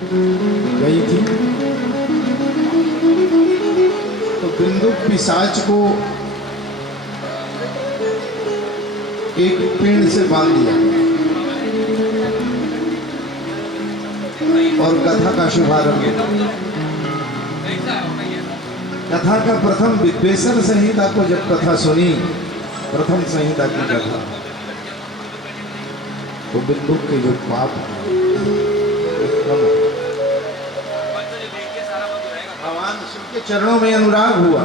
गई थी तो बिंदु पिशाच को एक पेड़ से बांध दिया और कथा का शुभारंभ किया। कथा का प्रथम विद्वेषण संहिता को जब कथा सुनी, प्रथम संहिता की कथा, तो बिंदु के जो पाप भगवान शिव के चरणों में अनुराग हुआ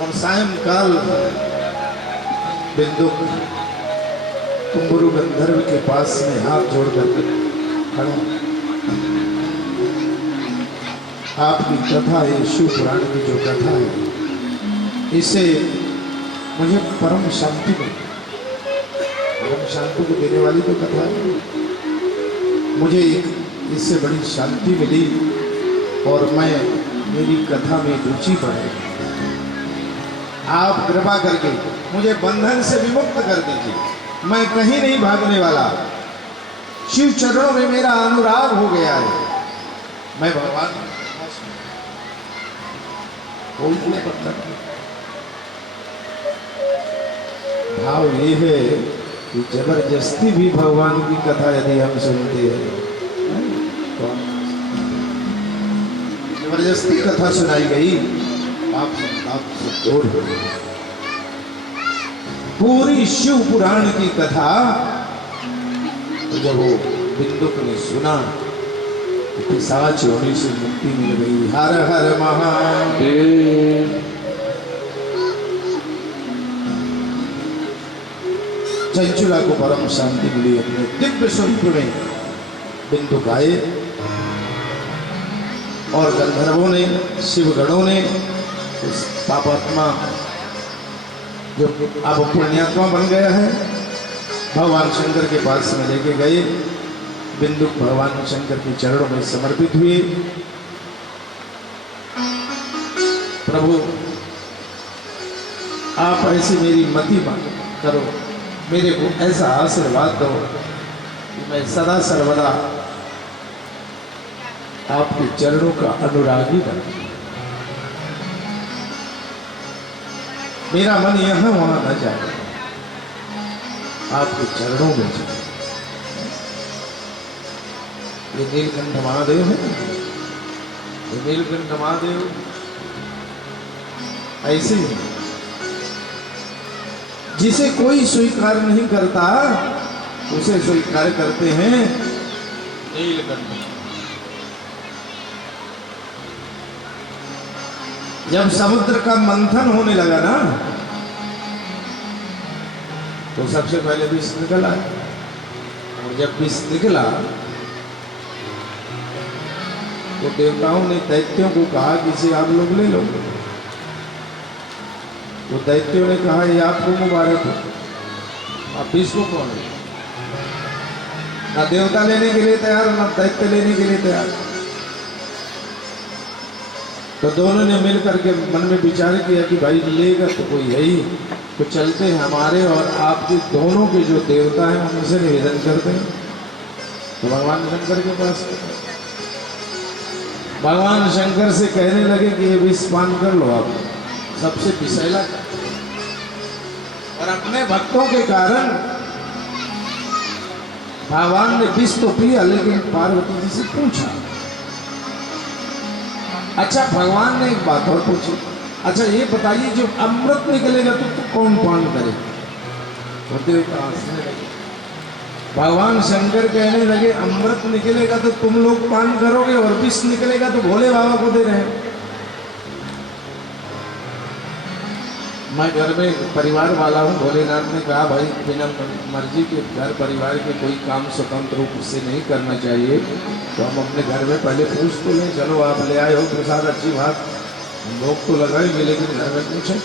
और सायंकाल बिंदु कुंभरू गंधर्व के पास में हाथ जोड़कर खड़ा, आपकी कथा है, शिव पुराण की जो कथा है, इससे मुझे परम शांति मिली। परम शांति को देने वाली तो कथा है, मुझे इससे बड़ी शांति मिली और मैं मेरी कथा में रुचि बढ़े। आप कृपा करके मुझे बंधन से विमुक्त कर दीजिए। मैं कहीं नहीं भागने वाला, शिव चरणों में मेरा अनुराग हो गया है। मैं भगवान कोई भाव ये है कि जबरदस्ती भी भगवान की कथा यदि हम सुनते हैं तो जबरदस्ती कथा सुनाई गई, आप से दूर हो गए। पूरी शिव पुराण की कथा तो जब वो बिंदुक ने सुना तो पिशाच होने से मुक्ति मिल गई। हर हर महादेव। चंचुला को परम शांति मिली। अपने दिव्य स्वरूप में बिंदुक आए और गंधर्वों ने, शिवगणों ने उस पापात्मा जो अब पुण्यात्मा बन गया है, भगवान शंकर के पास में लेके गए। बिंदु भगवान शंकर के चरणों में समर्पित हुए। प्रभु आप ऐसी मेरी मति करो, मेरे को ऐसा आशीर्वाद दो कि मैं सदा सर्वदा आपके चरणों का अनुरागी बनूं। मेरा मन यहाँ वहां न जाए, आपके चरणों में जाए। ये नीलकंठ महादेव है, ये नीलकंठ महादेव ऐसे ही जिसे कोई स्वीकार नहीं करता उसे स्वीकार करते हैं नीलकंठ। जब समुद्र का मंथन होने लगा ना तो सबसे पहले विष निकला, और जब विष निकला तो देवताओं ने दैत्यों को कहा कि इसे आप लोग ले लो। तो दैत्यों ने कहा ये आपको मुबारक हो, आप विष को कौन है? ना देवता लेने के लिए तैयार, ना दैत्य लेने के लिए तैयार। तो दोनों ने मिल करके मन में विचार किया कि भाई लेगा तो कोई है ही, तो चलते हैं हमारे और आपके दोनों के जो देवता हैं उनसे निवेदन करते हैं। तो भगवान शंकर के पास, भगवान शंकर से कहने लगे कि ये विष पान कर लो आप, सबसे विषैला। और अपने भक्तों के कारण भगवान ने विष तो पिया, लेकिन पार्वती जी से पूछा। अच्छा, भगवान ने एक बात और पूछी, अच्छा ये बताइए जो अमृत निकलेगा तो कौन पान करे? भगवान शंकर कहने लगे अमृत निकलेगा तो तुम लोग पान करोगे, और विष निकलेगा तो भोले बाबा को दे रहे हैं। मैं घर में परिवार वाला हूँ। भोलेनाथ ने कहा भाई बिना मर्जी के घर परिवार के कोई काम स्वतंत्र रूप से नहीं करना चाहिए, तो हम अपने घर में पहले पूछ तो लें। चलो आप ले आए हो प्रसाद, अच्छी बात, लोग तो लगाएंगे, लेकिन घर में पूछे।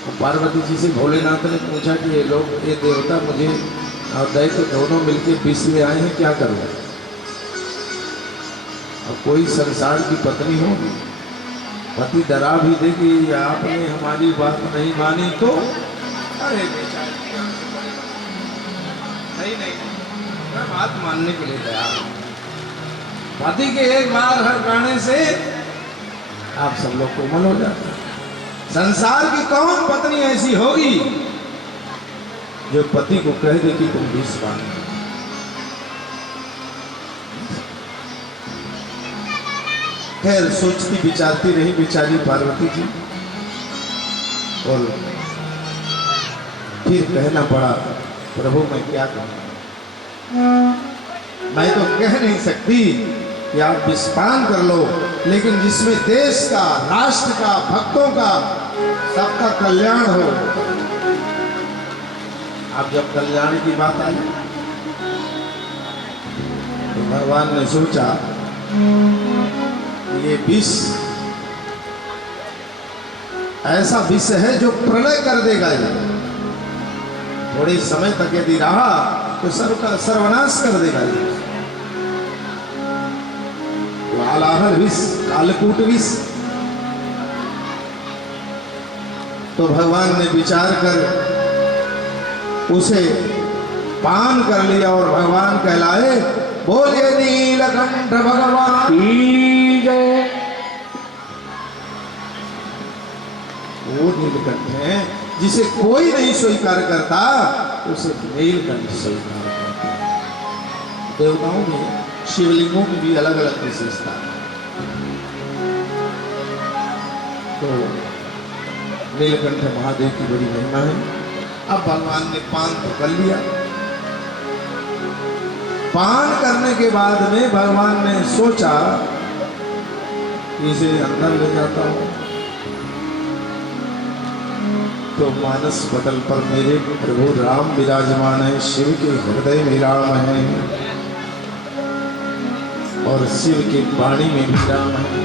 तो पार्वती जी से भोलेनाथ ने पूछा कि ये लोग, ये देवता मुझे और दैत्य दोनों मिलके विष ले आए हैं, क्या करूँ? और कोई संसार की पत्नी होगी, पति डरा भी दे कि आपने हमारी बात नहीं मानी तो, अरे बेचारी नहीं, मैं बात मानने के लिए तैयार हूं। पति के एक बार हड़काने से आप सब लोग कोमल हो जाते हैं। संसार की कौन पत्नी ऐसी होगी जो पति को कह दे कि तुम विष पान। खैर सोचती विचारती रही बेचारी पार्वती जी, और फिर कहना पड़ा, प्रभु मैं क्या कहूं, मैं तो कह नहीं सकती कि आप विषपान कर लो, लेकिन जिसमें देश का, राष्ट्र का, भक्तों का, सबका कल्याण हो। अब जब कल्याण की बात आई तो भगवान ने सोचा ये विष ऐसा विष है जो प्रलय कर देगा। ये थोड़े समय तक यदि रहा तो सर्वनाश कर देगा। ये लालाहर विष, कालकूट विष। तो भगवान ने विचार कर उसे पान कर लिया और भगवान कहलाए। बोलिए नीलकंठ भगवान की जय। वो नीलकंठ है जिसे कोई नहीं स्वीकार करता, उसे नीलकंठ स्वीकार करता है। देवताओं में, शिवलिंगों की भी अलग अलग विशेषता है। तो नीलकंठ महादेव की बड़ी महिमा है। अब भगवान ने पान तो कर लिया। पान करने के बाद में भगवान ने सोचा कि इसे अंदर ले जाता हूं। तो मानस पटल पर मेरे प्रभु राम विराजमान है, शिव के हृदय में राम है और शिव की वाणी में भी राम है।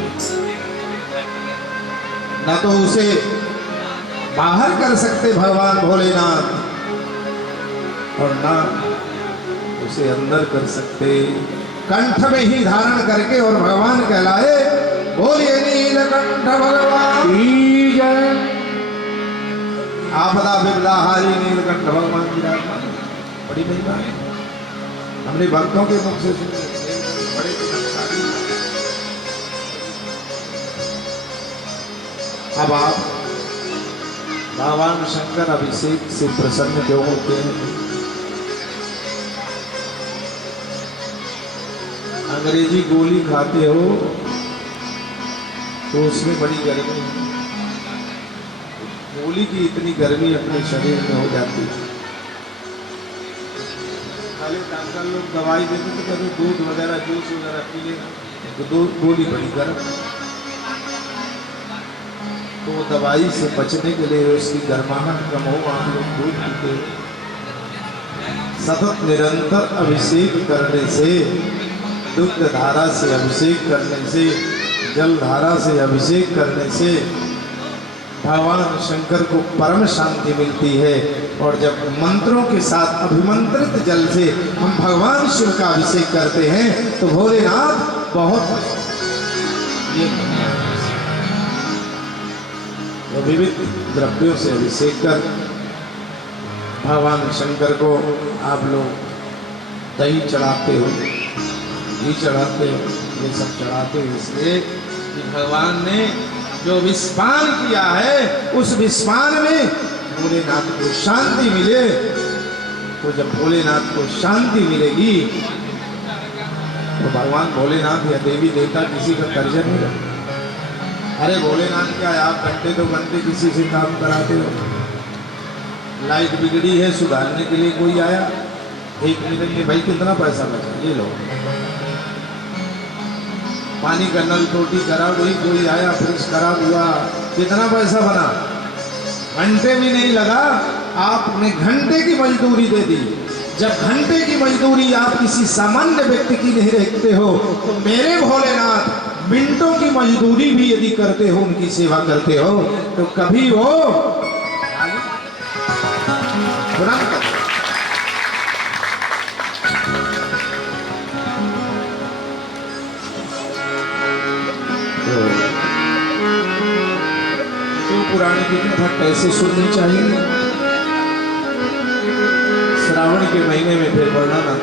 न तो उसे बाहर कर सकते भगवान भोलेनाथ और ना उसे अंदर कर सकते। कंठ में ही धारण करके और भगवान कहलाए। बोलिए नीलकंठ भगवान की जय। आपदा विपदा हारी नीलकंठ भगवान की राजमान बड़ी महिमा है। हमने भक्तों के मुख से सुनी बड़े चमत्कारी। अब आप भगवान शंकर अभिषेक से प्रसन्न क्यों होते हैं? अंग्रेजी गोली खाते हो तो उसमें बड़ी गर्मी है। गोली की इतनी गर्मी अपने शरीर में हो जाती है। पहले डॉक्टर लोग दवाई देते तो कभी दूध वगैरह, जूस वगैरह पी लेना, तो गोली बड़ी गर्म। तो दवाई से बचने के लिए उसकी गर्माहट कम हो, आप लोग दूध पीते हो। सतत निरंतर अभिषेक करने से, दुग्ध धारा से अभिषेक करने से, जल धारा से अभिषेक करने से भगवान शंकर को परम शांति मिलती है। और जब मंत्रों के साथ अभिमंत्रित जल से हम भगवान शिव का अभिषेक करते हैं तो भोलेनाथ बहुत ये विविध द्रव्यों से अभिषेक कर भगवान शंकर को आप लोग दही चढ़ाते हो, घी चढ़ाते हो, ये सब चढ़ाते हो इसलिए कि भगवान ने जो विषपान किया है उस विषपान में भोलेनाथ को शांति मिले। तो जब भोलेनाथ को शांति मिलेगी तो भगवान भोलेनाथ या देवी देवता किसी का कर्ज नहीं रखते। अरे भोलेनाथ क्या है, आप घंटे 2 घंटे किसी से काम कराते हो। लाइट बिगड़ी है, सुधारने के लिए कोई आया, 1 मिनट में भाई कितना पैसा बचा, ये लो। पानी का नल टोटी खराब हुई, कोई आया, फ्रिज खराब हुआ, कितना पैसा बना, घंटे भी नहीं लगा, आपने घंटे की मजदूरी दे दी। जब घंटे की मजदूरी आप किसी सामान्य व्यक्ति की नहीं रखते हो तो मेरे भोलेनाथ मिनटों की मजदूरी भी यदि करते हो, उनकी सेवा करते हो तो कभी वो तुरंत तो पुराण की कथा कैसे सुननी चाहिए? श्रावण के महीने में फिर वर्णन आता है।